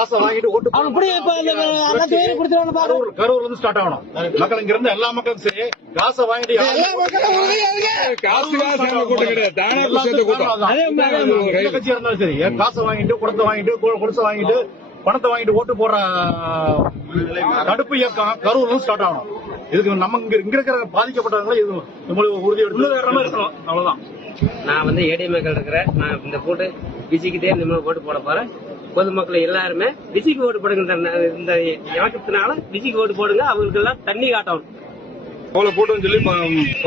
காசை வாங்கிட்டு ஓட்டு கரூர்ல இருந்து ஸ்டார்ட் ஆகணும். மக்கள் இங்க இருந்து எல்லா மக்களும் சரி காசை வாங்கிட்டு கட்சியா இருந்தாலும் சரி காசை வாங்கிட்டு குடத்தை வாங்கிட்டு குடிசை வாங்கிட்டு பணத்தை வாங்கிட்டு ஓட்டு போடுற தடுப்பு இயக்கம் கரூர்ல இருந்து ஸ்டார்ட் ஆகணும். இதுக்கு நம்ம இங்க இருக்கிற பாதிக்கப்பட்டவங்களை இது உறுதி இருக்கணும். அவ்வளவுதான். நான் ஏடிஎம்ஏக்கள் இருக்கிறேன். நான் இந்த போட்டு விஜய்க்குதே நிம்மதி ஓட்டு போட போறேன். பொதுமக்கள் எல்லாருமே விஜய்க்கு ஓட்டு போடுங்க. இந்த இலக்கத்தினால விஜய்க்கு ஓட்டு போடுங்க. அவங்களுக்கு எல்லாம் தண்ணி காட்டணும். அவ்வளவு கூட்டம் சொல்லி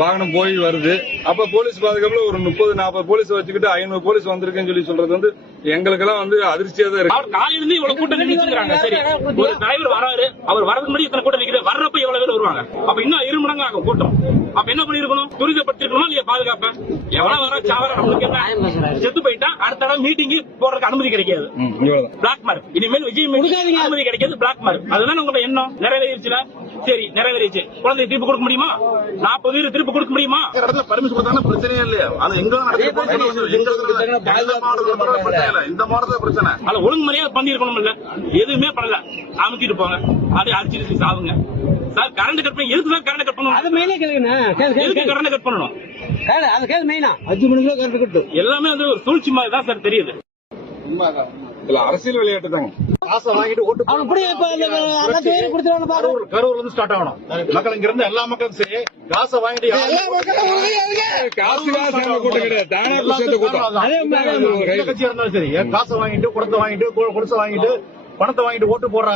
வாகனம் போய் வருது. அப்ப போலீஸ் பாதுகாப்புல ஒரு 30-40 போலீஸ் வச்சுக்கிட்டு 500 போலீஸ் வந்திருக்குன்னு சொல்லி சொல்றது எங்களுக்கெல்லாம் அதிர்ச்சியா தான் இருக்கு. காலையிலிருந்து இவ்வளவு கூட்டம் நினைச்சுக்கிறாங்க. சரி, ஒரு தலைவர் வராரு, அவர் வரதுக்கு முன்னாடி இத்தனை கூட்டம் நிக்குது. வர்றப்ப எவ்வளவு பேர் வருவாங்க? அப்ப இன்னும் 2 மடங்கு ஆகும் கூட்டம். அப்ப என்ன பண்ணிருக்கணும்? துரிதப்படுத்திருக்கணும் இல்லையா பாதுகாப்ப? எவ்வளவு வர சாவர நம்மளுக்கு என்ன? செத்து போயிட்டா அடுத்த தடவை மீட்டிங் போறதுக்கு அனுமதி கிடைக்காது. Black mark. இனிமேல் விஜய் அனுமதி கிடைக்காது. Black mark. அதுதான் உங்களோட எண்ணம். நிறைவேறிச்சுல? சரி, நிறைவேறிச்சு. குழந்தை திருப்பி கொடுக்க முடியுமா? 40 பேர் திருப்பி கொடுக்க முடியுமா? பர்மிஷன் கொடுத்தாங்க பிரச்சனையே இல்லையா? அது எங்க இந்த மாடல பிரச்சனை. அது ஒழுங்குமுறையா பண்ணிருக்கணும். இல்ல எதுவுமே பண்ணல. அமுத்திட்டு போங்க. அது அடிச்சிட்டு சாவுங்க. சார் கரண்ட் கட் பண்ணி எதுக்கு சார் கரண்ட் கட் பண்ணணும்? அது மெயினே கேளுங்க. எதுக்கு கரண்ட் கட் பண்ணணும்? அது கேளு மெயினா 5 மணிக்குள்ள கரண்ட் கட்டு. எல்லாமே ஒரு சூழ்ச்சி மாதிரி தான் சார் தெரியுது. இல்ல அரசியல் விளையாட்டு தாங்க. காசை வாங்கிட்டு ஓட்டு கரூர்ல இருந்து ஸ்டார்ட் ஆகணும். மக்கள் இங்க இருந்து எல்லா மக்களும் சரி காசை வாங்கிட்டு கட்சியா இருந்தாலும் சரி காசை வாங்கிட்டு குடத்தை வாங்கிட்டு குடிசை வாங்கிட்டு பணத்தை வாங்கிட்டு ஓட்டு போடுற